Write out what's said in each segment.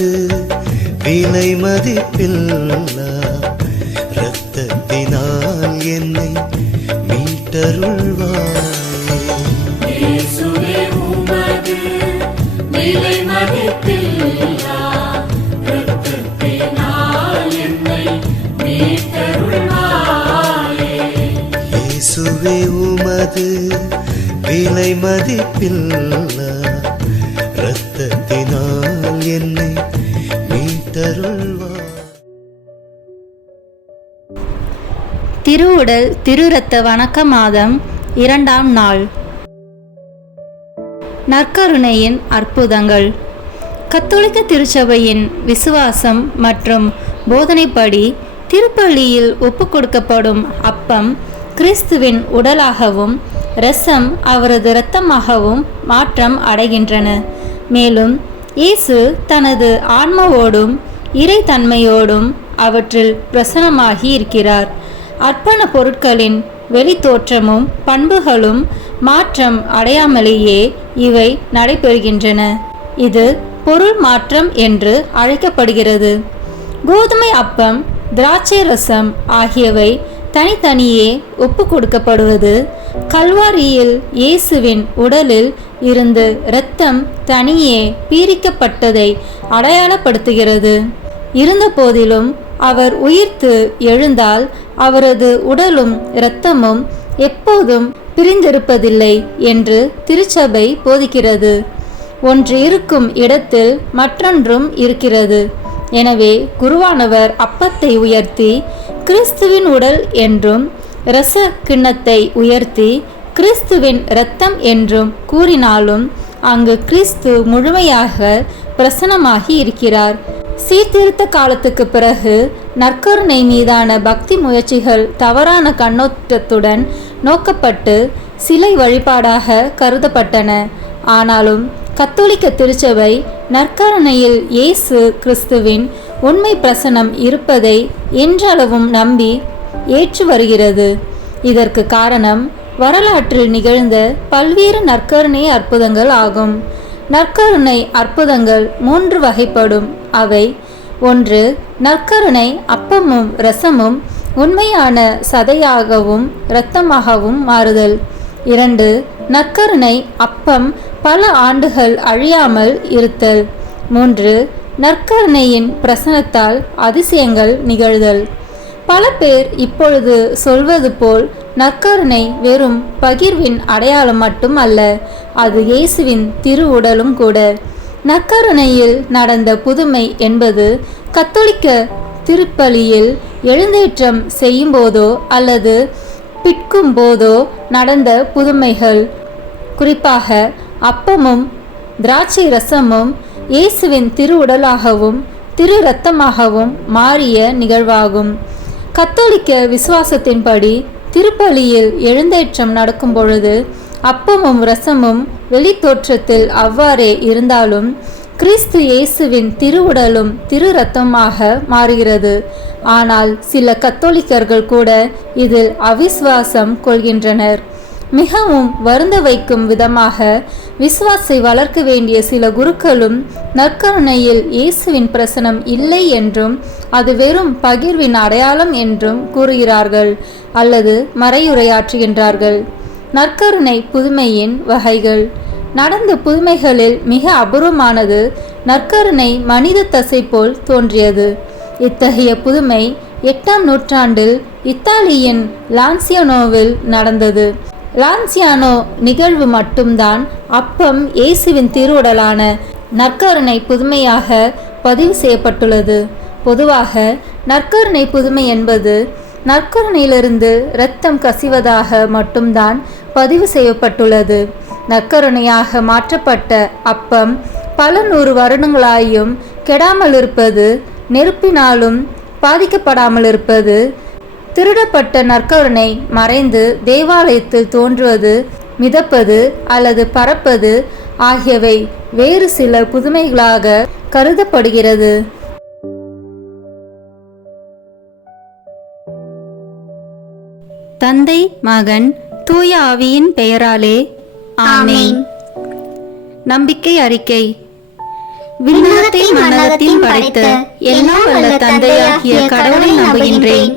உமது விலை மதிப்பில்லா இரத்தத்தினால் என்னை மீட்டருள்வாயே. இயேசுவே உமது விலை மதிப்பில்லா இரத்தத்தினால் என்னை மீட்டருள்வாயே. இயேசுவே உமது விலை மதிப்பில்லா இரத்தத்தினால் என்னை மீட்டருள்வாயே. திருவுடல் திருரத்த வணக்க மாதம் 2ஆம் நாள். நற்கருணையின் அற்புதங்கள். கத்தோலிக்க திருச்சபையின் விசுவாசம் மற்றும் போதனைப்படி திருப்பலியில் ஒப்புக்கொடுக்கப்படும் அப்பம் கிறிஸ்துவின் உடலாகவும் இரசம் அவரது இரத்தமாகவும் மாற்றம் அடைகின்றன. மேலும் இயேசு தனது ஆன்மாவோடும் இறைத்தன்மையோடும் அவற்றில் பிரசன்னமாகி இருக்கிறார். அர்ப்பண பொருட்களின் வெளித்தோற்றமும் பண்புகளும் மாற்றம் அடையாமலேயே இவை நடைபெறுகின்றன. இது பொருள் மாற்றம் என்று அழைக்கப்படுகிறது. கோதுமை அப்பம், திராட்சை ரசம் ஆகியவை தனித்தனியே ஒப்பு கொடுக்கப்படுவது கல்வாரியில் இயேசுவின் உடலில் இருந்து இரத்தம் தனியே பீரிக்கப்பட்டதை அடையாளப்படுத்துகிறது. இருந்த போதிலும் அவர் உயிர்த்து எழுந்தால் அவரது உடலும் இரத்தமும் எப்போதும் பிரிந்திருப்பதில்லை என்று திருச்சபை போதிக்கிறது. ஒன்று இருக்கும் இடத்தில் மற்றொன்றும் இருக்கிறது. எனவே குருவானவர் அப்பத்தை உயர்த்தி கிறிஸ்துவின் உடல் என்றும் இரச கிண்ணத்தை உயர்த்தி கிறிஸ்துவின் இரத்தம் என்றும் கூறினாலும் அங்கு கிறிஸ்து முழுமையாக பிரசன்னமாகி இருக்கிறார். சீர்திருத்த காலத்துக்கு பிறகு நற்கருணை மீதான பக்தி முயற்சிகள் தவறான கண்ணோட்டத்துடன் நோக்கப்பட்டு சிலை வழிபாடாக கருதப்பட்டன. ஆனாலும் கத்தோலிக்க திருச்சபை நற்கருணையில் இயேசு கிறிஸ்துவின் உண்மை பிரசனம் இருப்பதை என்றளவும் நம்பி ஏற்று வருகிறது. இதற்கு காரணம் வரலாற்றில் நிகழ்ந்த பல்வேறு நற்கருணை அற்புதங்கள் ஆகும். நற்கருணை அற்புதங்கள் 3 வகைப்படும். அவை: 1. நற்கருணை அப்பமும் இரசமும் உண்மையான சதையாகவும் இரத்தமாகவும் மாறுதல். 2. நற்கருணை அப்பம் பல ஆண்டுகள் அழியாமல் இருத்தல். 3. நற்கருணையின் பிரசனத்தால் அதிசயங்கள் நிகழ்தல். பல பேர் இப்பொழுது சொல்வது போல் நற்கருணை வெறும் பகிர்வின் அடையாளம் மட்டும் அல்ல, அது இயேசுவின் திரு உடலும் கூட. நற்கருணையில் நடந்த புதுமை என்பது கத்தோலிக்க திருப்பலியில் எழுந்தேற்றம் செய்யும் போதோ அல்லது பிற்கும் போதோ நடந்த புதுமைகள். குறிப்பாக அப்பமும் திராட்சை ரசமும் இயேசுவின் திரு உடலாகவும் திரு இரத்தமாகவும் மாறிய நிகழ்வாகும். கத்தோலிக்க விசுவாசத்தின்படி திருப்பலியில் எழுந்தேற்றம் நடக்கும் பொழுது அப்பமும் இரசமும் வெளித்தோற்றத்தில் அவ்வாறே இருந்தாலும் கிறிஸ்து இயேசுவின் திருவுடலும் திரு இரத்தமாக மாறுகிறது. ஆனால் சில கத்தோலிக்கர்கள் கூட இதில் அவிசுவாசம் கொள்கின்றனர். மிகவும் வருந்த வைக்கும் விதமாக விசுவாசை வளர்க்க வேண்டிய சில குருக்களும் நற்கருணையில் இயேசுவின் பிரசனம் இல்லை என்றும் அது வெறும் பகிர்வின் அடையாளம் என்றும் கூறுகிறார்கள் அல்லது மறையுரையாற்றுகின்றார்கள். நற்கருணை புதுமையின் வகைகள். நடந்த புதுமைகளில் மிக அபூர்வமானது நற்கருணை மனித தசை போல் தோன்றியது. இத்தகைய புதுமை 8ஆம் நூற்றாண்டில் இத்தாலியின் லான்சியானோவில் நடந்தது. லான்சியானோ நிகழ்வு மட்டும்தான் அப்பம் இயேசுவின் திருவுடலான நற்கருணை புதுமையாக பதிவு செய்யப்பட்டுள்ளது. பொதுவாக நற்கருணை புதுமை என்பது நற்கருணையிலிருந்து இரத்தம் கசிவதாக மட்டும்தான் பதிவு செய்யப்பட்டுள்ளது. நற்கருணையாக மாற்றப்பட்ட அப்பம் பல 100 வருடங்களாயும் கெடாமல் இருப்பது, நெருப்பினாலும் பாதிக்கப்படாமல் இருப்பது, திருடப்பட்ட நற்கருணை மறைந்து தேவாலயத்தில் தோன்றுவது, மிதப்பது அல்லது பறப்பது ஆகியவை வேறு சில புதுமைகளாக கருதப்படுகிறது. தந்தை, மகன், தூய ஆவியின் பெயராலே ஆமென். நம்பிக்கை அறிக்கை. விண்ணகத்தையும் மண்ணகத்தையும் படைத்த எல்லாம் வல்ல தந்தையாகிய கடவுளை நம்புகின்றேன்.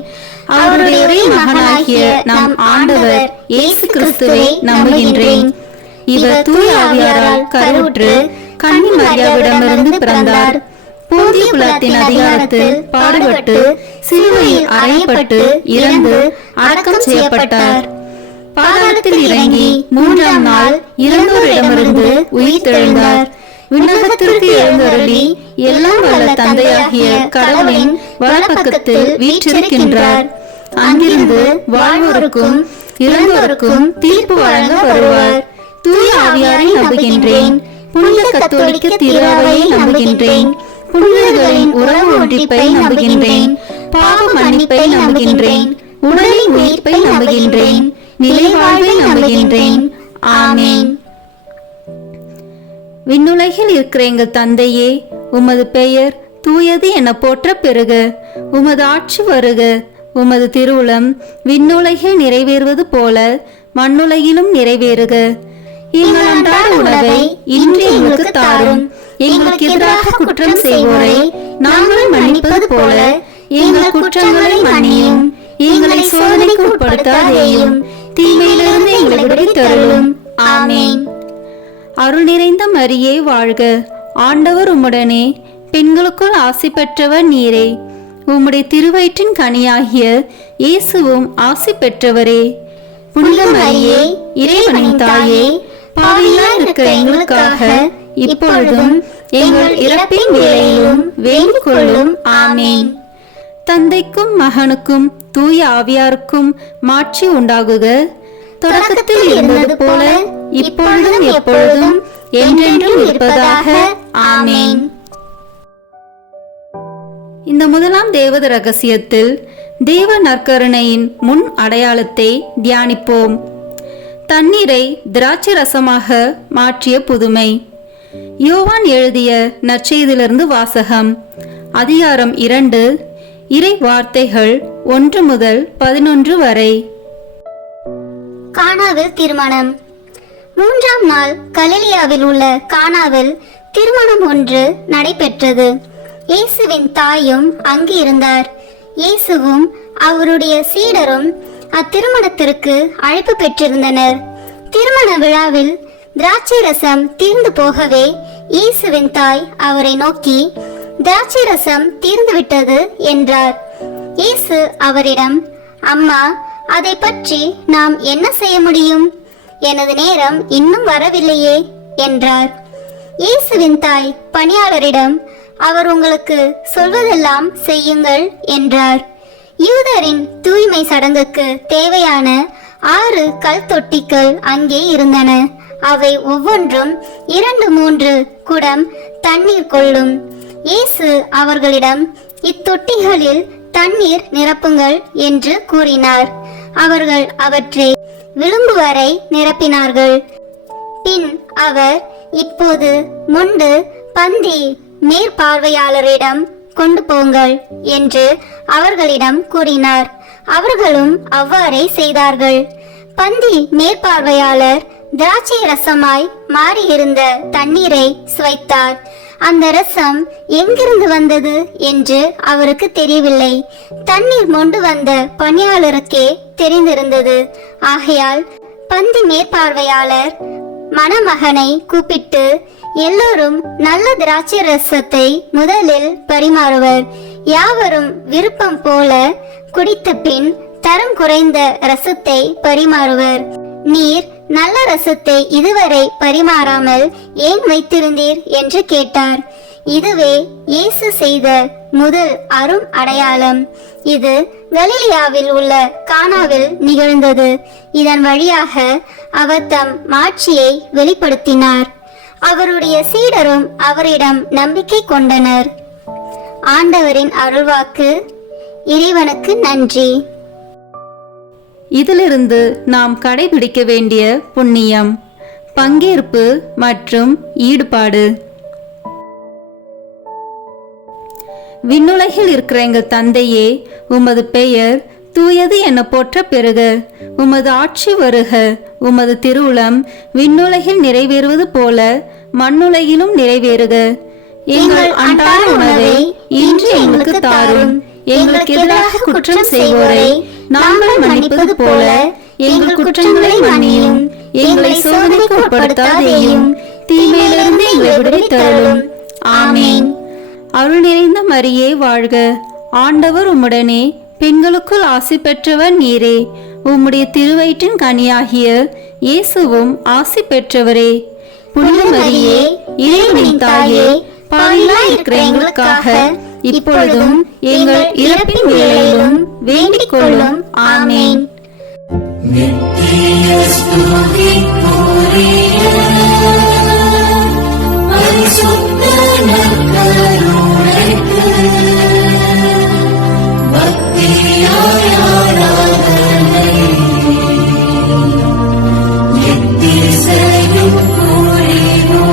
அவருடைய ஒரே மகனாகிய நம் ஆண்டவர் இயேசு கிறிஸ்துவை நம்புகின்றேன். இவர் தூய ஆவியாரால் கருவுற்று கன்னி மரியாவிடமிருந்து பிறந்தார். போந்திய குலத்தின் அதிகாரத்தில் பாடுபட்டு சிலுவையில் அறையப்பட்டு இறந்து அடக்கம் செய்யப்பட்டார். பாதாளத்தில் இறங்கி 3ஆம் நாள் இறந்தோரிடமிருந்து உயிர் தெழுந்தார். விண்ணகத்திற்கு எழுந்தருளி எல்லாம் வல்ல தந்தையாகிய கடவுளின் வலப்பக்கத்தில் வீற்றிருக்கின்றார். அங்கிருந்து வாழ்வோருக்கும் இறந்தோருக்கும் தீர்ப்பு வழங்க வருவார். தூய ஆவியாரை நம்புகின்றேன். புனித கத்தோலிக்க திருஅவையை நம்புகின்றேன். புனிதர்களின் உறவு ஒன்றிப்பை நம்புகின்றேன். பாவ மன்னிப்பை நம்புகின்றேன். உடலின் உயிர்ப்பை நம்புகின்றேன். நிலை வாழ்வை நம்புகின்றேன். ஆமேன். விண்ணுலகில் இருக்கிற எங்கள் தந்தையே, உமது பெயர் தூயது என போற்ற பெறுக. உமது ஆட்சி வருக. உமது திருவுளம் விண்ணுலகில் நிறைவேறுவது போல மண்ணுலகிலும் நிறைவேறுக. எங்கள் அன்றாட உணவை இன்று எங்களுக்கு தாரும். எங்களுக்கு எதிராக குற்றம் செய்வோரை நாங்கள் மன்னிப்பது போல எங்கள் குற்றங்களை மன்னியும். எங்களை சோதனைக்கு உட்படுத்தாதேயும், தீமையிலிருந்து எங்களை விடுவித்தருளும். ஆமேன். அருள் நிறைந்த மரியே வாழ்க. ஆண்டவர் உம்முடனே, பெண்களுக்குள் ஆசி பெற்றவர் நீரே. உம்முடைய திருவயிற்றின் கனியாகிய இயேசுவும் ஆசி பெற்றவரே. புனித மரியே, இறைவனின் தாயே, பாவிகளாய் இருக்கிற எங்களுக்காக இப்பொழுதும் எங்கள் இறப்பின் வேளையிலும் வேண்டிக் கொள்ளும். ஆமேன். தந்தைக்கும் மகனுக்கும் தூய ஆவியாருக்கும் மாட்சி உண்டாகுக. தொடக்கத்தில் இருந்தது போல இப்பொழுதும் எப்பொழுதும் என்றென்றும் இருப்பதாக. ஆமேன். இந்த முதலாம் தேவத ரகசியத்தில் தேவ நற்கருணையின் முன் அடையாளத்தை தியானிப்போம். தண்ணீரை திராட்சை ரசமாக மாற்றிய புதுமை. யோவான் எழுதிய நற்செய்தியிலிருந்து வாசகம். அதிகாரம் 2, இறை வார்த்தைகள் 1 முதல் 11 வரை. கானாவில் திருமணம். 3ஆம் நாள் கலிலியாவில் உள்ள கானாவில் திருமணம் ஒன்று நடைபெற்றது. இயேசுவின் தாயும் அங்கு இருந்தார். இயேசுவும் அவருடைய சீடரும் அத்திருமணத்திற்கு அழைப்பு பெற்றிருந்தனர். திருமண விழாவில் திராட்சை ரசம் தீர்ந்து போகவே இயேசுவின் தாய் அவரை நோக்கி, திராட்சை ரசம் தீர்ந்துவிட்டது என்றார். இயேசு அவரிடம், அம்மா, அதை பற்றி நாம் என்ன செய்ய முடியும்? எனது நேரம் இன்னும் வரவில்லையே என்றார். இயேசுவின் தாய் பணியாளரிடம், அவர் உங்களுக்கு சொல்வதெல்லாம் செய்யுங்கள் என்றார். யூதரின் தூய்மை சடங்குக்கு தேவையான 6 கல் தொட்டிகள் அங்கே இருந்தன. அவை ஒவ்வொன்றும் 2-3 குடம் தண்ணீர் கொள்ளும். இயேசு அவர்களிடம், இத்தொட்டிகளில் தண்ணீர் நிரப்புங்கள் என்று கூறினார். அவர்கள் அவற்றை விளிம்பு வரை நிரப்பினார்கள். பின் அவர், இப்போது முண்டு பந்தி மேற்பார்வையாளரிடம் கொண்டு போங்கள் என்று அவர்களிடம் கூறினார். அவர்களும் அவ்வாறே செய்தார்கள். பந்தி மேற்பார்வையாளர் திராட்சை ரசமாய் மாறியிருந்த தண்ணீரை சுவைத்தார். அந்த ரசம் எங்கிருந்து வந்தது என்று அவருக்கு தெரியவில்லை. தண்ணீர் மொண்டு வந்த பணியாளருக்கே தெரிந்திருந்தது. ஆகையால் பந்தி மேற்பார்வையாளர் மணமகனை கூப்பிட்டு, எல்லோரும் நல்ல திராட்சை ரசத்தை முதலில் பரிமாறுவர். யாவரும் விருப்பம் போல குடித்த பின் தரம் குறைந்த ரசத்தை பரிமாறுவர். நீர் நல்ல ரசத்தை இதுவரை பரிமாறாமல் ஏன் வைத்திருந்தீர் என்று கேட்டார். இதுவே இயேசு செய்த முதல் அரும் அடையாளம். இது கலிலியாவில் உள்ள கானாவில் நிகழ்ந்தது. இதன் வழியாக அவர் தம் மாட்சியை வெளிப்படுத்தினார். அவருடைய சீடரும் அவரிடம் நம்பிக்கை கொண்டனர். ஆண்டவரின் அருள்வாக்கு. இறைவனுக்கு நன்றி. இதிலிருந்து நாம் கடைபிடிக்க வேண்டிய புண்ணியம், பங்கேற்பு மற்றும் ஈடுபாடு. விண்ணுலகில் இருக்கிற எங்கள் தந்தையே, உமது பெயர் தூயது என போற்ற பெறுக. உமது ஆட்சி வருக. உமது திருவுளம் விண்ணுலகில் நிறைவேறுவது போல மண்ணுலகிலும் நிறைவேறுக. எங்கள் அன்றாட உணவை இன்று எங்களுக்கு தாரும். எங்களுக்கு எதிராக குற்றம் செய்வோரை நாங்கள் மன்னிப்பது போல எங்கள் குற்றங்களை மன்னியும். எங்களை சோதனைக்கு உட்படுத்தாதேயும், தீமையிலிருந்து எங்களை விடுவித்தருளும். ஆமென். அருள் நிறைந்த மரியே வாழ்க, ஆண்டவர் உம்முடனே, பெண்களுக்குள் ஆசி பெற்றவர் நீரே. உம்முடைய திருவயிற்றின் கனியாகிய இயேசுவும் ஆசி பெற்றவரே. புனித மரியே, இறைவனின் தாயே, பாவிகளாய் இருக்கிற எங்களுக்காக இப்பொழுதும் எங்கள் இறப்பின் வேளையிலும் வேண்டிக் கொள்ளும். ஆமென். நித்திய ஸ்துதிக்குரிய பரிசுத்த நற்கருணைக்கு பக்தியாய் ஆராதனை எத்திசையும் புரிவோம்.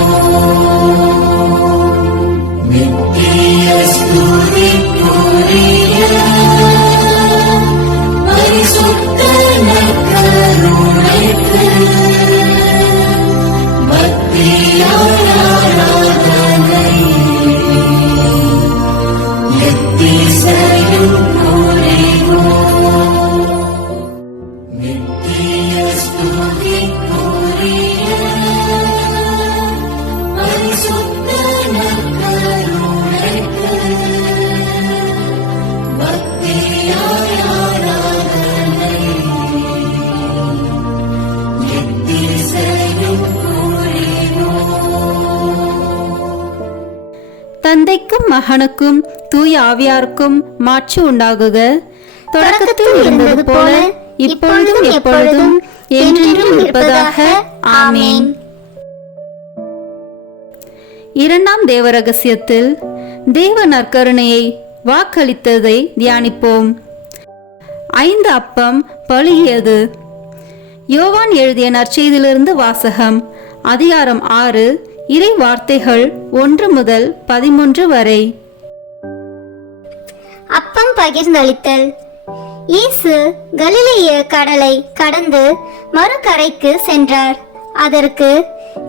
நித்திய ஸ்துதிக்குரிய பரிசுத்த நற்கருணைக்கு பக்தியாய் ஆராதனை எத்திசையும் புரிவோம். நித்திய ஸ்துதிக்குரிய பரிசுத்த நற்கருணைக்கு பக்தியாய் ஆராதனை எத்திசையும் புரிவோம். தந்தைக்கும் மகனுக்கும் தூய ஆவியாருக்கும் மாட்சி உண்டாகுக. தொடக்கத்தில் இருந்தது போல இப்பொழுதும் எப்பொழுதும் என்றென்றும் இருப்பதாக. ஆமென். இரண்டாம் தேவ ரகசியத்தில் தேவ நற்கருணையை வாக்களித்ததை தியானிப்போம். 5 அப்பம் பழுகியது. யோவான் எழுதிய நற்செய்தியிலிருந்து வாசகம். அதிகாரம் 6, இறை வார்த்தைகள் 1 முதல் 13 வரை. அப்பம் பகிர்ந்தளித்தல். இயேசு கலிலேய கடலை கடந்து மறுகரைக்கு சென்றார். அதற்கு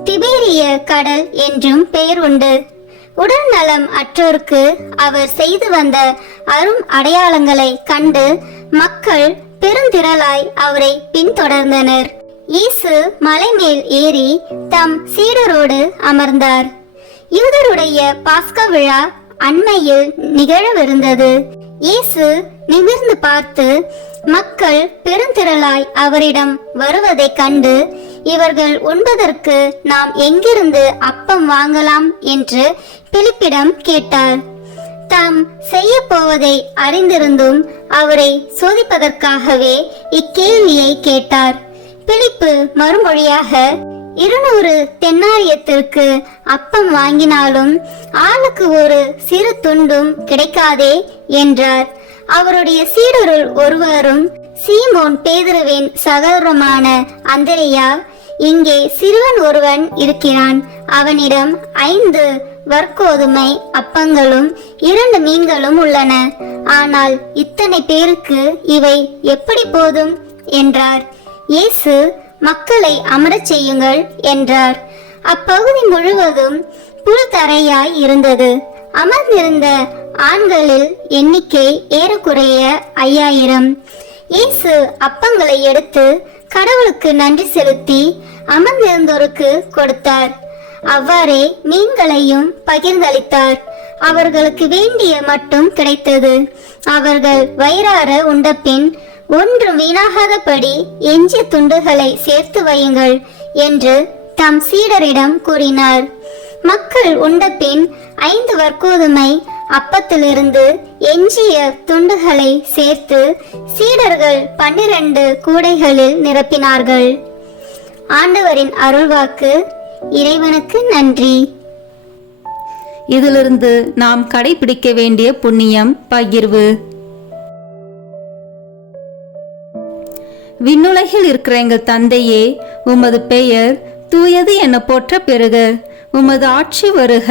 திபேரிய கடல் என்றும் பெயர் உண்டு. உடல் நலம் அற்றோருக்கு அவர் செய்து வந்த அரும் அடையாளங்களை கண்டு மக்கள் பெருந்திரளாய் அவரை பின்தொடர்ந்தனர். இயேசு மலை மேல் ஏறி தம் சீடரோடு அமர்ந்தார். யூதருடைய பாஸ்கா விழா அண்மையில் நிகழவிருந்தது. இயேசு நிமிர்ந்து பார்த்து மக்கள் பெருந்திரளாய் அவரிடம் வருவதைக் கண்டு, இவர்கள் உண்பதற்கு நாம் எங்கிருந்து அப்பம் வாங்கலாம் என்று பிலிப்பிடம் கேட்டார். தாம் செய்ய போவதை அறிந்திருந்தும் அவரை சோதிப்பதற்காகவே இக்கேள்வியை கேட்டார். பிலிப்பு மறுமொழியாக, 200 தென்னாரியத்திற்கு அப்பம் வாங்கினாலும் ஆளுக்கு ஒரு சிறு துண்டும் கிடைக்காதே என்றார். அவருடைய சீடருள் ஒருவரும் சீமோன் பேதுருவின் சகோதரமான அந்திரேயா, இங்கே சிறுவன் ஒருவன் இருக்கிறான், அவனிடம் 5 வற்கோதுமை அப்பங்களும் 2 மீன்களும் உள்ளன, ஆனால் இத்தனை பேருக்கு இவை எப்படி போதும் என்றார். இயேசு, மக்களை அமரச் செய்யுங்கள் என்றார். அப்பகுதி முழுவதும் புல் தரையாய் இருந்தது. அமர்ந்திருந்த ஆண்களில் எண்ணிக்கை ஏறக்குறைய 5000. இயேசு அப்பங்களை எடுத்து கடவுளுக்கு நன்றி செலுத்தி அமர்ந்திருந்தோருக்கு கொடுத்தார். அவ்வாறே மீன்களையும் பகிர்ந்தளித்தார். அவர்களுக்கு வேண்டிய மட்டும் கிடைத்தது. அவர்கள் வயிறார உண்டபின், ஒன்றும் வீணாகாதபடி எஞ்சிய துண்டுகளை சேர்த்து வையுங்கள் என்று தம் சீடரிடம் கூறினார். மக்கள் உண்டபின் 5 வற்கோதுமை அப்பத்திலிருந்து எஞ்சிய துண்டுகளை சேர்த்து சீடர்கள் 12 கூடைகளில் நிரப்பினார்கள். ஆண்டவரின் அருள்வாக்கு. இறைவனுக்கு நன்றி. இதிலிருந்து நாம் கடைபிடிக்க வேண்டிய புண்ணியம் பகிர்வு. விண்ணுலகில் இருக்கிற எங்கள் தந்தையே, உமது பெயர் தூயது என போற்ற பெறுக. உமது ஆட்சி வருக.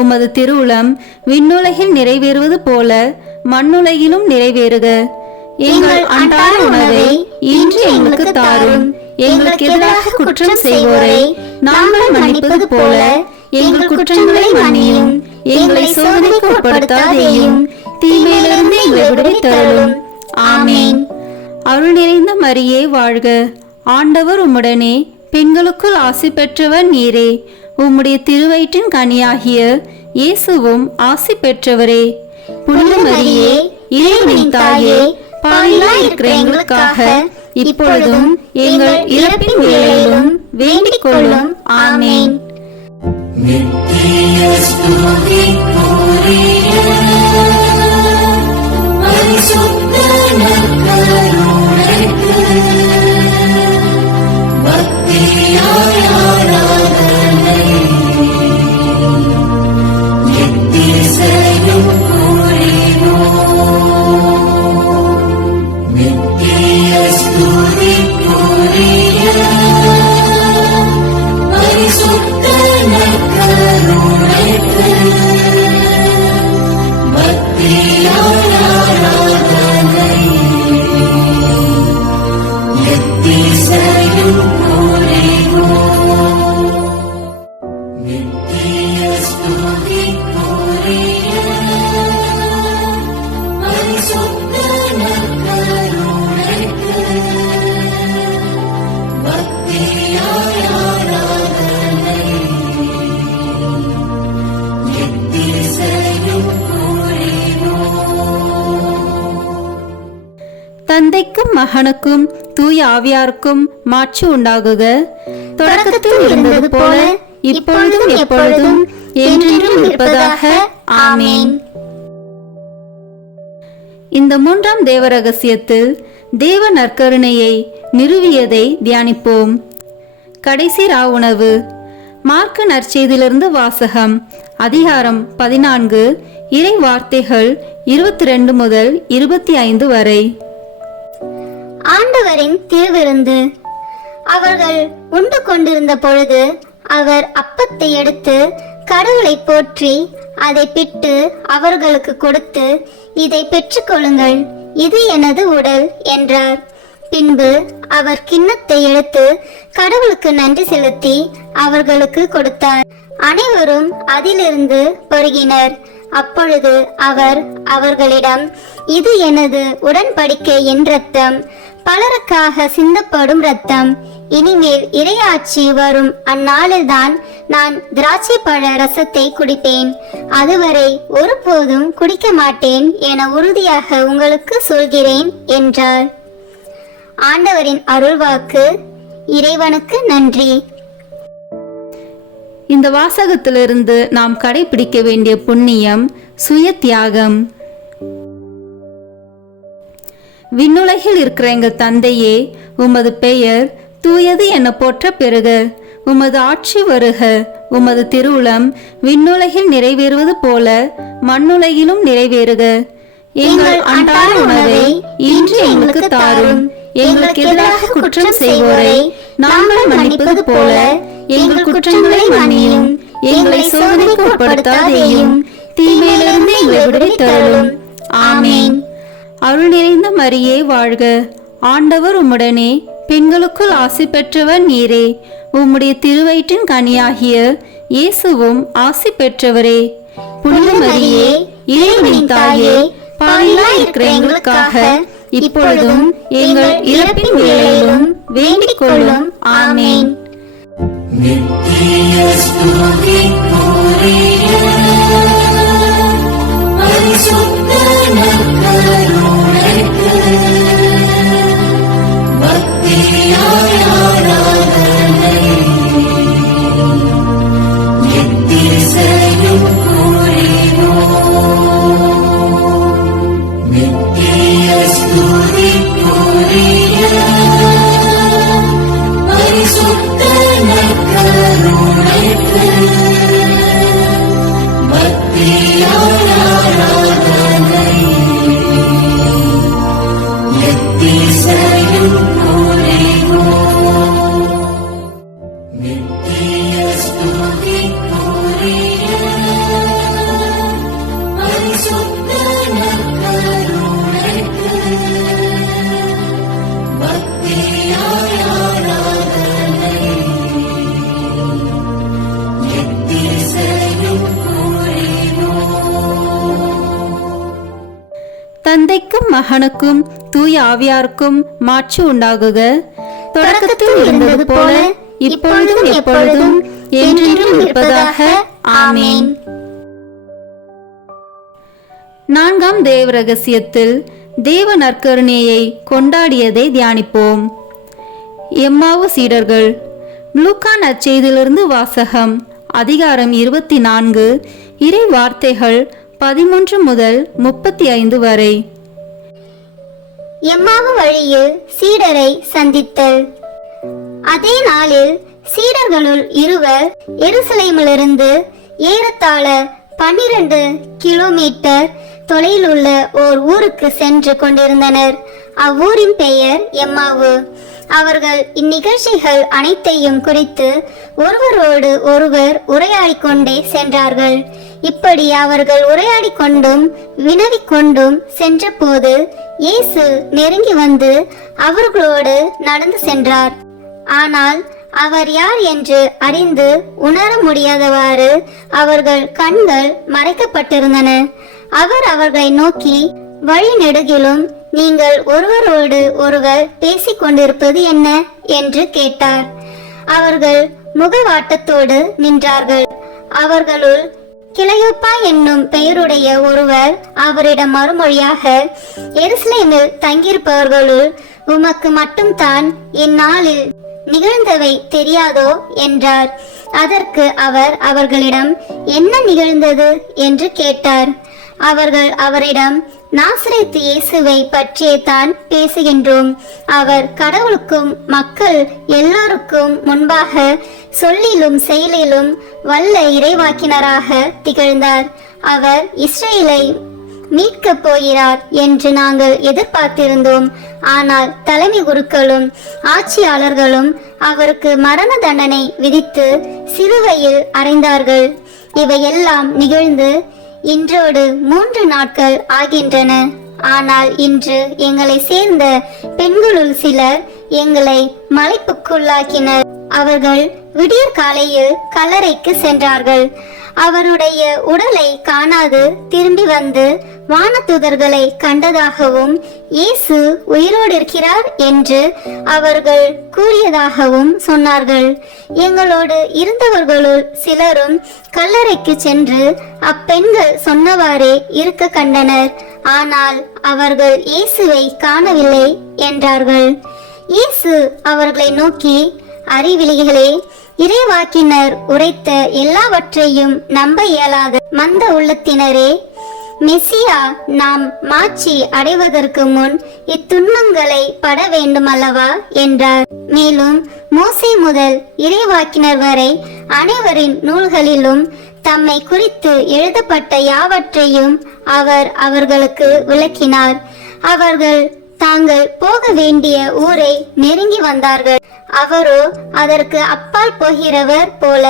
உமது திருவுளம் விண்ணுலகில் நிறைவேறுவது போல மண்ணுலகிலும் நிறைவேறுக. எங்கள் அன்றாட உணவை இன்று எங்களுக்கு தாரும். எங்களுக்கு எதிராக குற்றம் செய்வோரை நாங்கள் மன்னிப்பது போல எங்கள் குற்றங்களை மன்னியும். எங்களை சோதனைக்கு உட்படுத்தாதேயும் தீமையிலிருந்து எங்களை விடுவித்தருளும். ஆமேன். அருள் நிறைந்த மரியே வாழ்க, ஆண்டவர் உம்முடனே, பெண்களுக்குள் ஆசி பெற்றவர் நீரே. உம்முடைய திருவயிற்றின் கனியாகிய இயேசுவும் ஆசி பெற்றவரே. புனித மரியே, இறைவனின் தாயே, பாவிகளாய் இருக்கிற எங்களுக்காக இப்பொழுதும் எங்கள் இறப்பின் வேளையிலும் வேண்டிக் கொள்ளும். ஆமேன். நித்திய ஸ்துதிக்குரிய பரிசுத்த நற்கருணைக்கு பக்தியாய் ஆராதனை எத்திசையும் புரிவோம். நித்திய ஸ்துதிக்குரிய பரிசுத்த நற்கருணைக்கு பக்தியாய் ஆராதனை எத்திசையும் புரிவோம். நித்திய ஸ்துதிக்குரிய பரிசுத்த நற்கருணைக்கு பக்தியாய் ஆராதனை எத்திசையும் புரிவோம். தந்தைக்கும் மகனுக்கும் தூய ஆவியாருக்கும் மாட்சி உண்டாகுக. தொடக்கத்தில் இருந்தது போல இப்பொழுதும் எப்பொழுதும் என்றென்றும் இருப்பதாக. ஆமேன். இந்த மூன்றாம் தேவ ரகசியத்தில் தேவ நற்கருணையை நிறுவியதை தியானிப்போம். கடைசி உணவு. மார்க்கு நற்செய்தியிலிருந்து வாசகம். அதிகாரம் 14, இறை வார்த்தைகள் 22 முதல் 25 வரை. ஆண்டவரின் திருவிருந்து. அவர்கள் உண்டு கொண்டிருந்த பொழுது அவர் அப்பத்தை எடுத்து கடவுளை போற்றி அதை பிட்டு அவர்களுக்கு கொடுத்து, இதை பெற்றுக்கொள்ளுங்கள், இது எனது உடல் என்றார். பின்பு அவர் கிண்ணத்தை எடுத்து கடவுளுக்கு நன்றி செலுத்தி அவர்களுக்கு கொடுத்தார். அனைவரும் அதிலிருந்து பருகினர். அப்பொழுது அவர் அவர்களிடம், இது எனது உடன்படிக்கையின் இரத்தம், பலருக்காக சிந்தப்படும் இரத்தம். இனிமேல் இறையாட்சி வரும் அந்நாளில்தான் நான் திராட்சை பழ ரசத்தை குடிப்பேன். அதுவரை ஒருபோதும் குடிக்க மாட்டேன் என உறுதியாக உங்களுக்கு சொல்கிறேன் என்றார். ஆண்டவரின் அருள்வாக்கு. இறைவனுக்கு நன்றி. இந்த வாசகத்திலிருந்து நாம் கடைபிடிக்க வேண்டிய புண்ணியம் சுய தியாகம். விண்ணுலகில் இருக்கிற எங்கள் தந்தையே, உமது பெயர் தூயது என போற்ற பெறுக. உமது ஆட்சி வருக. உமது திருவுளம் விண்ணுலகில் நிறைவேறுவது போல மண்ணுலகிலும் நிறைவேறுக. எங்கள் அன்றாட உணவை இன்று எங்களுக்கு தாரும். எங்களுக்கு எதிராக குற்றம் செய்வோரை நாங்கள் மன்னிப்பது போல எங்கள் குற்றங்களை மன்னியும். எங்களை சோதனைக்கு உட்படுத்தாதேயும் தீமையிலிருந்து எங்களை விடுவித்தருளும். ஆமேன். அருள் நிறைந்த மரியே வாழ்க, ஆண்டவர் உம்முடனே, பெண்களுக்குள் ஆசி பெற்றவர் நீரே. உம்முடைய திருவயிற்றின் கனியாகிய இயேசுவும் ஆசி பெற்றவரே. புனித மரியே, இறைவனின் தாயே, பாவிகளாய் இருக்கிற எங்களுக்காக இப்பொழுதும் எங்கள் இறப்பின் வேளையிலும் வேண்டிக் கொள்ளும். ஆமேன். நித்திய ஸ்துதிக்குரிய பரிசுத்த நற்கருணைக்கு பக்தியாய் ஆராதனை எத்திசையும் புரிவோம். நித்திய ஸ்துதிக்குரிய பரிசுத்த நற்கருணைக்கு பக்தியாய் ஆராதனை எத்திசையும் புரிவோம். நித்திய ஸ்துதிக்குரிய பரிசுத்த நற்கருணைக்கு பக்தியாய் ஆராதனை எத்திசையும் புரிவோம். பிதாவுக்கும் மகனுக்கும் தூய ஆவியாருக்கும் மாட்சி உண்டாகுக. தொடக்கத்தில் இருந்தது போல இப்பொழுதும் எப்பொழுதும் என்றென்றும் இருப்பதாக. ஆமேன். நான்காம் தேவ ரகசியத்தில் தேவ நற்கருணையை கொண்டாடியதை தியானிப்போம். எம்மாவு சீடர்கள். லூக்கா நற்செய்தியிலிருந்து வாசகம். அதிகாரம் 24, இறை வார்த்தைகள் 13 முதல் 35 வரை. எம்மாவு வழியில் சீடரை சந்தித்தல். அதே நாளில் சீடர்களுள் இருவர் எருசலேமிலிருந்து ஏறத்தாழ 12 கிலோமீட்டர் தொலையிலுள்ள ஓர் ஊருக்கு சென்று கொண்டிருந்தனர். அவ்வூரின் பெயர் எம்மாவு. அவர்கள் இந்நிகழ்ச்சிகள் அனைத்தையும் குறித்து ஒருவரோடு ஒருவர் உரையாடிக் கொண்டே சென்றார்கள். இப்படி அவர்கள் உரையாடிக் கொண்டும் வினவிக் கொண்டும் சென்றபோது இயேசு நெருங்கி வந்து அவர்களோடு நடந்து சென்றார். ஆனால் அவர் யார் என்று அறிந்து உணர முடியாதவாறு அவர்கள் கண்கள் மறைக்கப்பட்டிருந்தன. அவர் அவர்களை நோக்கி, வழி நெடுகிலும் நீங்கள் ஒருவரோடு ஒருவர் பேசிக் கொண்டிருப்பது என்ன என்று கேட்டார். அவர்கள் முகவாட்டத்தோடு நின்றார்கள். அவர்களுள் கிளையோப்பா என்னும் பெயருடைய ஒருவர் அவரிடம் மறுமொழியாக, எருசலேமில் தங்கியிருப்பவர்களுள் உமக்கு மட்டும்தான் இந்நாளில் நிகழ்ந்தவை தெரியாதோ என்றார். அதற்கு அவர் அவர்களிடம், என்ன நிகழ்ந்தது என்று கேட்டார். அவர்கள் அவரிடம், நாசரேத்து இயேசுவை பற்றியே தான் பேசுகின்றோம். அவர் கடவுளுக்கும் மக்கள் எல்லாருக்கும் முன்பாக சொல்லிலும் செயலிலும் வல்ல இறைவாக்கினராக திகழ்ந்தார். அவர் இஸ்ரேலை மீட்கப் போகிறார் என்று நாங்கள் எதிர்பார்த்திருந்தோம். ஆனால் தலைமை குருக்களும் ஆட்சியாளர்களும் அவருக்கு மரண தண்டனை விதித்து சிலுவையில் அறைந்தார்கள். இவையெல்லாம் நிகழ்ந்து இன்றோடு 3 நாட்கள் ஆகின்றன. ஆனால் இன்று எங்களை சேர்ந்த பெண்களுள் சிலர் எங்களை மலைப்புக்குள்ளாக்கினர். அவர்கள் விடியற் காலையில் கல்லறைக்கு சென்றார்கள். அவருடைய உடலை காணாது திரும்பி வந்து வானதூதர்களை கண்டதாகவும் இயேசு உயிரோடு இருக்கிறார் என்று அவர்கள் கூறியதாகவும் சொன்னார்கள். எங்களோடு இருந்தவர்களுள் சிலரும் கல்லறைக்கு சென்று அப்பெண்கள் சொன்னவாறே இருக்க கண்டனர். ஆனால் அவர்கள் இயேசுவை காணவில்லை என்றார்கள். இயேசு அவர்களை நோக்கி, அறிவிலிகளே, இறைவாக்கினர் உரைத்த எல்லாவற்றையும் நம்ப இயலாத மந்த உள்ளத்தினரே, மெசியா நாம் மாட்சி அடைவதற்கு முன் இத்துன்பங்களை பட வேண்டும் அல்லவா என்றார். மேலும் மோசே முதல் இறைவாக்கினர் வரை அனைவரின் நூல்களிலும் தம்மை குறித்து எழுதப்பட்ட யாவற்றையும் அவர் அவர்களுக்கு விளக்கினார். அவர்கள் தாங்கள் போக வேண்டிய ஊரை நெருங்கி வந்தார்கள். அவரோ அதற்கு அப்பால் போகிறவர் போல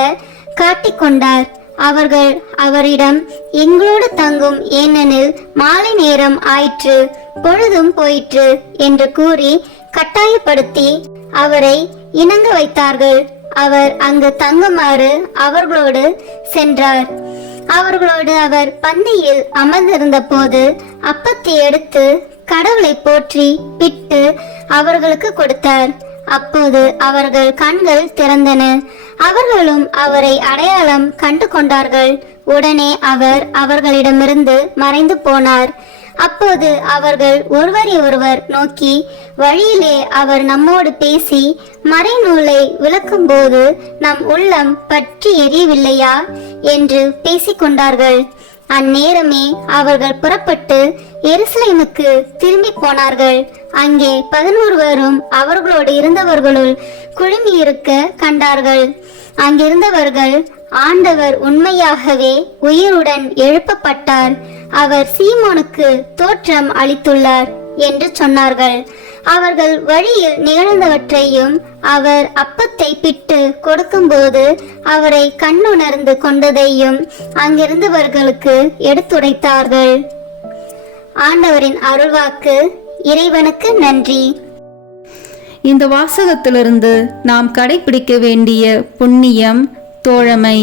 காட்டிக்கொண்டார். அவர்கள் அவரிடம், எங்களோடு தங்கும், ஏனெனில் மாலை நேரம் ஆயிற்று, பொழுதும் போயிற்று என்று கூறி கட்டாயப்படுத்தி அவரை இணங்க வைத்தார்கள். அவர் அங்கு தங்குமாறு அவர்களோடு சென்றார். அவர்களோடு அவர் பந்தியில் அமர்ந்திருந்த போது அப்பத்தை எடுத்து கடவுளை போற்றி பிட்டு அவர்களுக்கு கொடுத்தார். அப்போது அவர்கள் கண்கள் திறந்தன. அவர்களும் அவரை அடையாளம் கண்டு கொண்டார்கள். உடனே அவர் அவர்களிடமிருந்து மறைந்து போனார். அப்போது அவர்கள் ஒருவரை ஒருவர் நோக்கி, வழியிலே அவர் நம்மோடு பேசி மறைநூலை விளக்கும் போது நம் உள்ளம் பற்றி எரியவில்லையா என்று பேசிக்கொண்டார்கள். அந்நேரமே அவர்கள் புறப்பட்டு எருசலேமுக்கு திரும்பி போனார்கள். அங்கே 11 அவர்களோடு இருந்தவர்களுள் குழுமி இருக்க கண்டார்கள். அங்கிருந்தவர்கள், ஆண்டவர் உண்மையாகவே உயிருடன் எழுப்பப்பட்டார், அவர் சீமோனுக்கு தோற்றம் அளித்துள்ளார் என்று சொன்னார்கள். அவர்கள் வழியில் நிகழ்ந்தவற்றையும் அவர் அப்பத்தை பிட்டு கொடுக்கும்போது அவரை கண்ணுணர்ந்து கொண்டதையும் அங்கிருந்தவர்களுக்கு எடுத்துரைத்தார்கள். ஆண்டவரின் அருள்வாக்கு. இறைவனுக்கு நன்றி. இந்த வாசகத்திலிருந்து நாம் கடைபிடிக்க வேண்டிய புண்ணியம் தோழமை.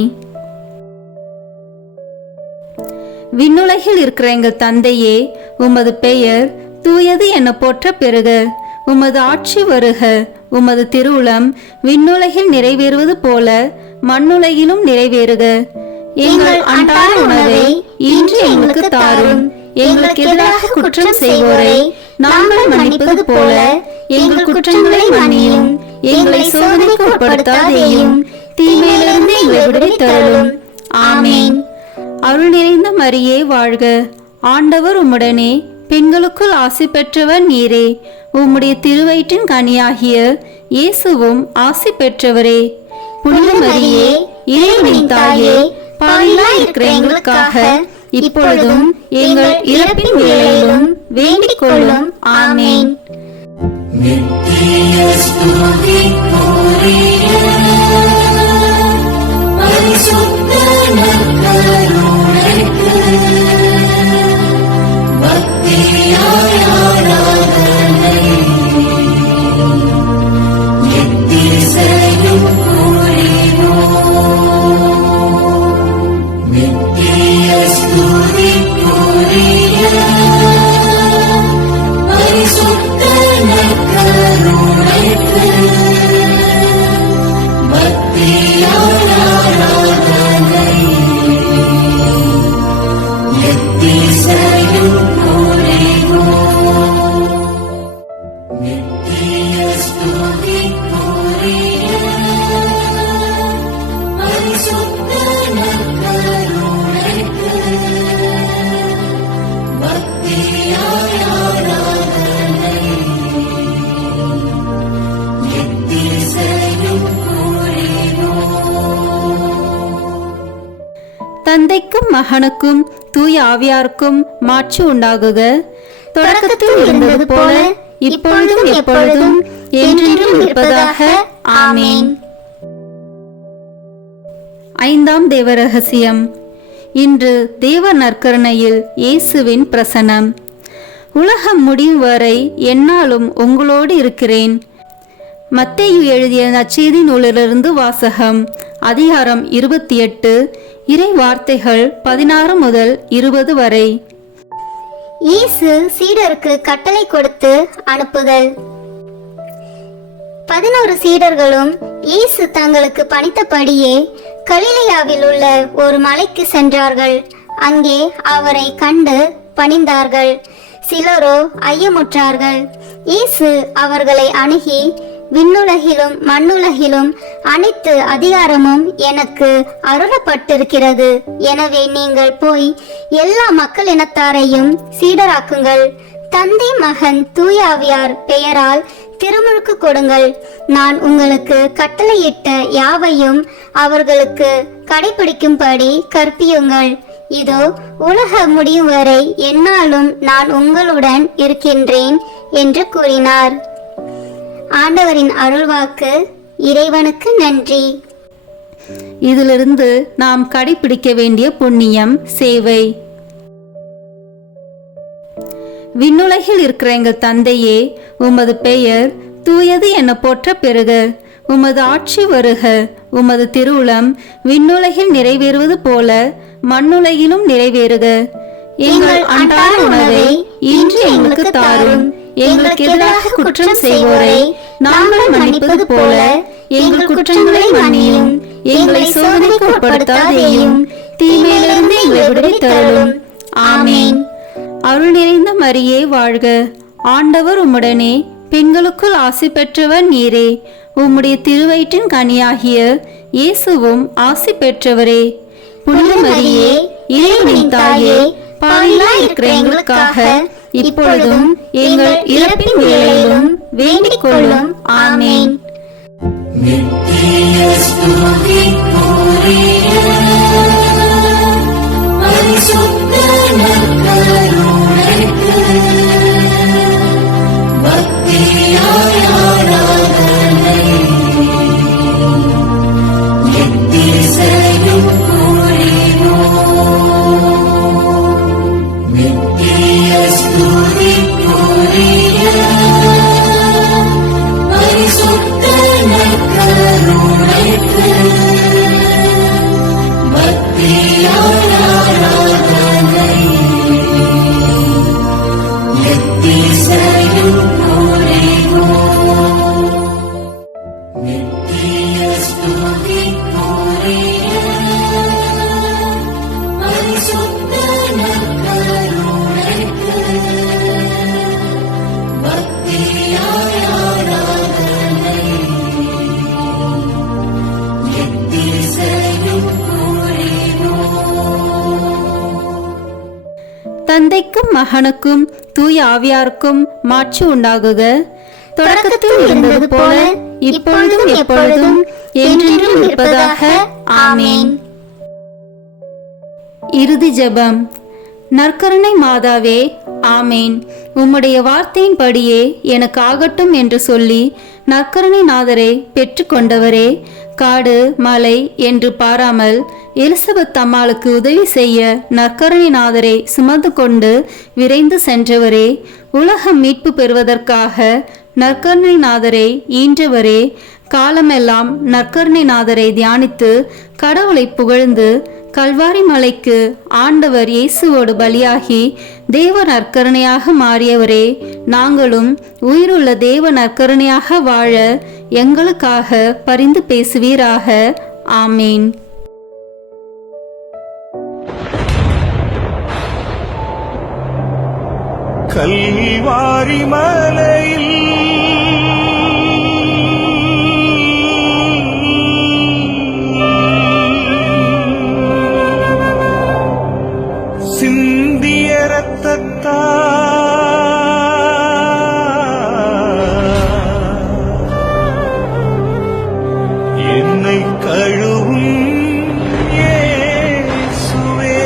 விண்ணுலகில் இருக்கிற எங்கள் தந்தையே, உமது பெயர் தூயது என போற்ற பெறுக. உமது ஆட்சி வருக. உமது திருவுளம் விண்ணுலகில் நிறைவேறுவது போல மண்ணுலகிலும் நிறைவேறுக. எங்கள் அன்றாட உணவை இன்று எங்களுக்கு தாரும். எங்களுக்கு எதிராக குற்றம் செய்வோரை நாங்கள் மன்னிப்பது போல எங்கள் குற்றங்களை மன்னியும். எங்களை சோதனைக்கு உட்படுத்தாதேயும், தீமையிலிருந்து எங்களை விடுவித்தருளும். ஆமேன். அருள் நிறைந்த மரியே வாழ்க. ஆண்டவர் உம்முடனே, பெண்களுக்குள் ஆசி பெற்றவர் நீரே. உம்முடைய திருவயிற்றின் கனியாகிய இயேசுவும் ஆசி பெற்றவரே. புனித மரியே, இறைவனின் தாயே, பாவிகளாய் இருக்கிற எங்களுக்காக இப்பொழுதும் எங்கள் இறப்பின் வேளையிலும் வேண்டிக் கொள்ளும். ஆமேன். நித்திய ஸ்துதிக்குரிய பரிசுத்த நற்கருணைக்கு பக்தியாய் ஆராதனை எத்திசையும் புரிவோம். நித்திய ஸ்துதிக்குரிய பரிசுத்த நற்கருணைக்கு பக்தியாய் ஆராதனை எத்திசையும் புரிவோம். நித்திய ஸ்துதிக்குரிய பரிசுத்த நற்கருணைக்கு பக்தியாய் ஆராதனை எத்திசையும் புரிவோம். தந்தைக்கும் மகனுக்கும் தூய ஆவியாருக்கும் மாட்சி உண்டாகுக. தொடக்கத்தில் இருந்தது போல இப்பொழுதும் எப்பொழுதும் என்றென்றும் இருப்பதாக. ஆமேன். ஐந்தாம் தேவ ரகசியம். இன்று தேவ நற்கருணையில் இயேசுவின் பிரசனம். உலகம் முடியும் வரை எந்நாளும் உங்களோடு இருக்கிறேன். மத்தேயு எழுதிய நற்செய்தி நூலிலிருந்து வாசகம். அதிகாரம் 28, இறை வார்த்தைகள் 16 முதல் 20 வரை. இயேசு சீடருக்கு கட்டளை கொடுத்து அனுப்புதல். 11 சீடர்களும் இயேசு தங்களுக்கு பணித்தபடியே கலிலேயாவில் உள்ள ஒரு மலைக்கு சென்றார்கள். அங்கே அவரை கண்டு பணிந்தார்கள். சிலரோ ஐயமுற்றார்கள். இயேசு அவர்களை அணுகி, விண்ணுலகிலும் மண்ணுலகிலும் அனைத்து அதிகாரமும் எனக்கு அருளப்பட்டிருக்கிறது. எனவே நீங்கள் போய் எல்லா மக்கள் இனத்தாரையும் சீடராக்குங்கள். தந்தை, மகன், தூய ஆவியார் பெயரால் திருமுழுக்கு கொடுங்கள். நான் உங்களுக்கு கட்டளையிட்ட யாவையும் அவர்களுக்கு கடைபிடிக்கும்படி கற்பியுங்கள். இதோ, உலக முடியும் வரை எந்நாளும் நான் உங்களுடன் இருக்கின்றேன் என்று கூறினார். ஆண்டவரின் அருள்வாக்கு. இறைவனுக்கு நன்றி. இதிலிருந்து நாம் கடைபிடிக்க வேண்டிய புண்ணியம் சேவை. விண்ணுலகில் இருக்கிற எங்கள் தந்தையே, உமது பெயர் தூயது என போற்ற பெறுக. உமது ஆட்சி வருக. உமது திருவுளம் விண்ணுலகில் நிறைவேறுவது போல மண்ணுலகிலும் நிறைவேறுக. எங்கள் அன்றாட உணவை இன்று எங்களுக்கு தாரும். எங்களுக்கு எதிராக குற்றம் செய்வோரை நாங்கள் மன்னிப்பது போல எங்கள் குற்றங்களை மன்னியும். எங்களை சோதனைக்கு உட்படுத்தாதேயும், தீமையிலிருந்து எங்களை விடுவித்தருளும். ஆமேன். அருள் நிறைந்த மரியே வாழ்க. ஆண்டவர் உம்முடனே, பெண்களுக்குள் ஆசி பெற்றவர் நீரே. உம்முடைய திருவயிற்றின் கனியாகிய இயேசுவும் ஆசி பெற்றவரே. புனித மரியே, இறைவனின் தாயே, பாவிகளாய் இருக்கிற எங்களுக்காக இப்பொழுதும் எங்கள் இறப்பின் வேளையிலும் வேண்டிக் கொள்ளும். ஆமேன். நித்திய ஸ்துதிக்குரிய பரிசுத்த நற்கருணைக்கு பக்தியாய் ஆராதனை எத்திசையும் புரிவோம். நித்திய ஸ்துதிக்குரிய ஆராதனை எத்திசையும் தந்தைக்கும் மகனுக்கும் தூய ஆவியாருக்கும் மாட்சி உண்டாகுக. தொடக்கத்தில் இருந்தது போல இப்பொழுதும் எப்பொழுதும் என்றென்றும் இருப்பதாக. ஆமேன். இறுதி ஜெபம். நற்கருணை மாதாவே, ஆமேன். உம்முடைய வார்த்தையின்படியே எனக்கு ஆகட்டும் என்று சொல்லி நற்கருணை நாதரை பெற்றுக்கொண்டவரே, காடு மலை என்று பாராமல் எலிசபெத் அம்மாளுக்கு உதவி செய்ய நற்கருணை நாதரை சுமந்து கொண்டு விரைந்து சென்றவரே, உலகம் மீட்பு பெறுவதற்காக நற்கருணை நாதரை ஈன்றவரே, காலமெல்லாம் நற்கருணை நாதரை தியானித்து கடவுளை புகழ்ந்து கல்வாரி மலைக்கு ஆண்டவர் இயேசுவோடு பலியாகி தேவ நற்கருணையாக மாறியவரே, நாங்களும் உயிருள்ள தேவ நற்கருணையாக வாழ எங்களுக்காக பரிந்து பேசுவீராக. ஆமேன். கல்வாரி மலையில் சிந்திய இரத்தத்தால் என்னை கழுவும் இயேசுவே.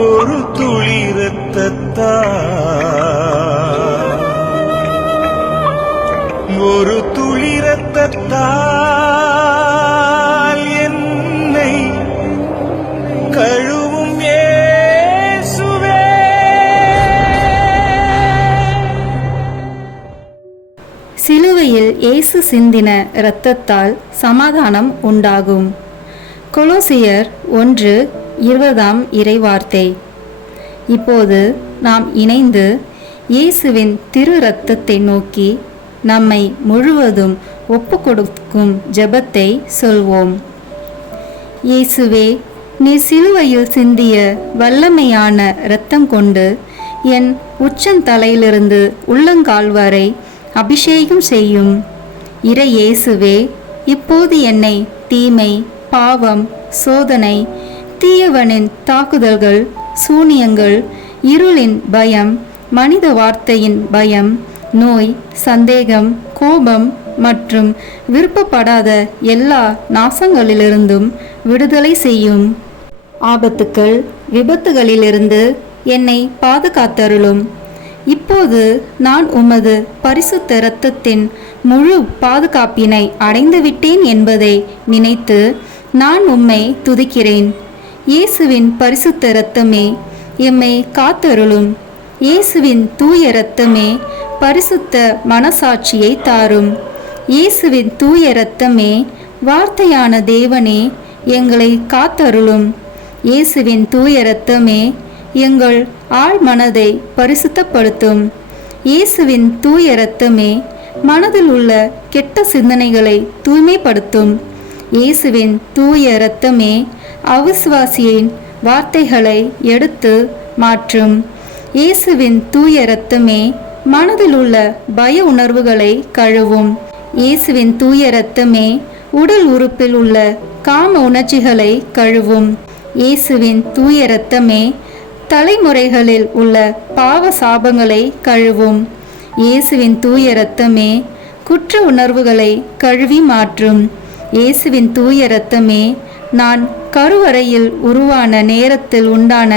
ஒரு துளி இரத்தத்தால் என்னை கழுவும் இயேசுவே. சிலுவையில் இயேசு சிந்தின இரத்தத்தால் சமாதானம் உண்டாகும். கொலோசியர் 1:20 இறைவார்த்தை. இப்போது நாம் இணைந்து இயேசுவின் திரு இரத்தத்தை நோக்கி நம்மை முழுவதும் ஒப்பு கொடுக்கும் ஜெபத்தை சொல்வோம். இயேசுவே, நீ சிலுவையில் சிந்திய வல்லமையான இரத்தம் கொண்டு என் உச்சந்தலையிலிருந்து உள்ளங்கால் வரை அபிஷேகம் செய்யும். இறை இயேசுவே, இப்போது என்னை தீமை, பாவம், சோதனை, தீயவனின் தாக்குதல்கள், சூனியங்கள், இருளின் பயம், மனித வார்த்தையின் பயம், நோய், சந்தேகம், கோபம் மற்றும் விருப்பப்படாத எல்லா நாசங்களிலிருந்தும் விடுதலை செய்யும். ஆபத்துக்கள், விபத்துகளிலிருந்து என்னை பாதுகாத்தருளும். இப்போது நான் உமது பரிசுத்த இரத்தத்தின் முழு பாதுகாப்பினை அடைந்துவிட்டேன் என்பதை நினைத்து நான் உம்மை துதிக்கிறேன். இயேசுவின் பரிசுத்த இரத்தமே, எம்மை காத்தருளும். இயேசுவின் தூய இரத்தமே, பரிசுத்த மனசாட்சியை தாரும். இயேசுவின் தூய இரத்தமே, வார்த்தையான தேவனே, எங்களை காத்தருளும். இயேசுவின் தூய இரத்தமே, எங்கள் ஆழ் மனதை பரிசுத்தப்படுத்தும். இயேசுவின் தூய இரத்தமே, மனதில் உள்ள கெட்ட சிந்தனைகளை தூய்மைப்படுத்தும். இயேசுவின் தூய இரத்தமே, அவிசுவாசியின் வார்த்தைகளை எடுத்து மாற்றும். இயேசுவின் தூய இரத்தமே, மனதில் உள்ள பய உணர்வுகளை கழுவும். இயேசுவின் தூய இரத்தமே, உடல் உறுப்பில் உள்ள காம உணர்ச்சிகளை கழுவும். இயேசுவின் தூய இரத்தமே, தலைமுறைகளில் உள்ள பாவ சாபங்களை கழுவும். இயேசுவின் தூய இரத்தமே, குற்ற உணர்வுகளை கழுவி மாற்றும். இயேசுவின் தூய இரத்தமே, நான் கருவறையில் உருவான நேரத்தில் உண்டான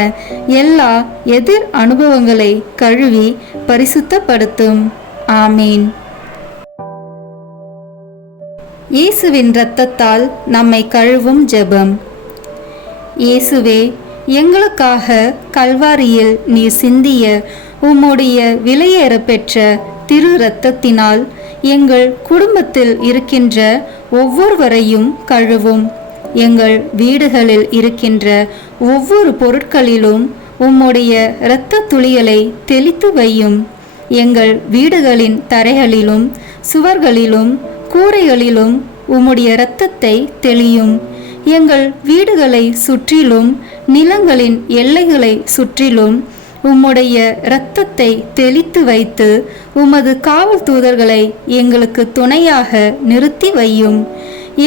எல்லா எதிர் அனுபவங்களை கழுவி பரிசுத்தப்படுத்தும். ஆமீன். இயேசுவின் இரத்தத்தால் நம்மை கழுவும் ஜெபம். இயேசுவே, எங்களுக்காக கல்வாரியில் நீர் சிந்திய உம்முடைய விலையேற பெற்ற திரு இரத்தத்தினால் எங்கள் குடும்பத்தில் இருக்கின்ற ஒவ்வொருவரையும் கழுவும். எங்கள் வீடுகளில் இருக்கின்ற ஒவ்வொரு பொருட்களிலும் உம்முடைய இரத்த துளிகளை தெளித்து வையும். எங்கள் வீடுகளின் தரைகளிலும் சுவர்களிலும் கூரைகளிலும் உம்முடைய இரத்தத்தை தெளியும். எங்கள் வீடுகளை சுற்றிலும் நிலங்களின் எல்லைகளை சுற்றிலும் உம்முடைய இரத்தத்தை தெளித்து வைத்து உமது காவல் தூதர்களை எங்களுக்கு துணையாக நிறுத்தி வையும்.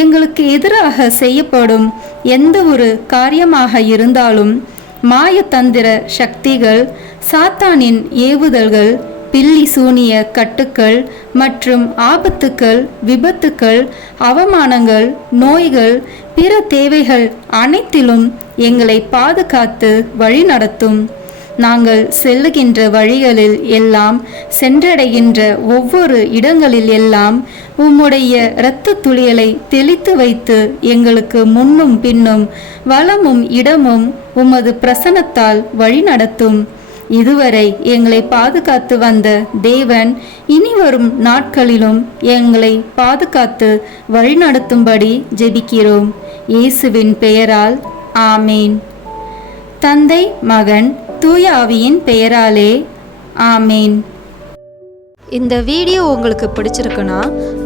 எங்களுக்கு எதிராக செய்யப்படும் எந்த ஒரு காரியமாக இருந்தாலும் மாயத்தந்திர சக்திகள், சாத்தானின் ஏவுதல்கள், பில்லி சூனிய கட்டுக்கள் மற்றும் ஆபத்துக்கள், விபத்துக்கள், அவமானங்கள், நோய்கள், பிற தேவைகள் அனைத்திலும் எங்களை பாதுகாத்து வழிநடத்தும். நாங்கள் செல்லுகின்ற வழிகளில் எல்லாம், சென்றடைகின்ற ஒவ்வொரு இடங்களில் எல்லாம் உம்முடைய இரத்த துளியலை தெளித்து வைத்து எங்களுக்கு முன்னும் பின்னும் வலமும் இடமும் உமது பிரசன்னத்தால் வழிநடத்தும். இதுவரை எங்களை பாதுகாத்து வந்த தேவன் இனிவரும் நாட்களிலும் எங்களை பாதுகாத்து வழிநடத்தும்படி ஜெபிக்கிறோம். இயேசுவின் பெயரால் ஆமேன். தந்தை, மகன், தூய ஆவியின் பெயராலே ஆமேன். இந்த வீடியோ உங்களுக்கு பிடிச்சிருக்குன்னா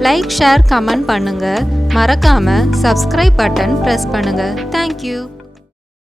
லைக், ஷேர், கமெண்ட் பண்ணுங்க. மறக்காம சப்ஸ்கிரைப் பட்டன் பிரஸ் பண்ணுங்க. தேங்க்யூ.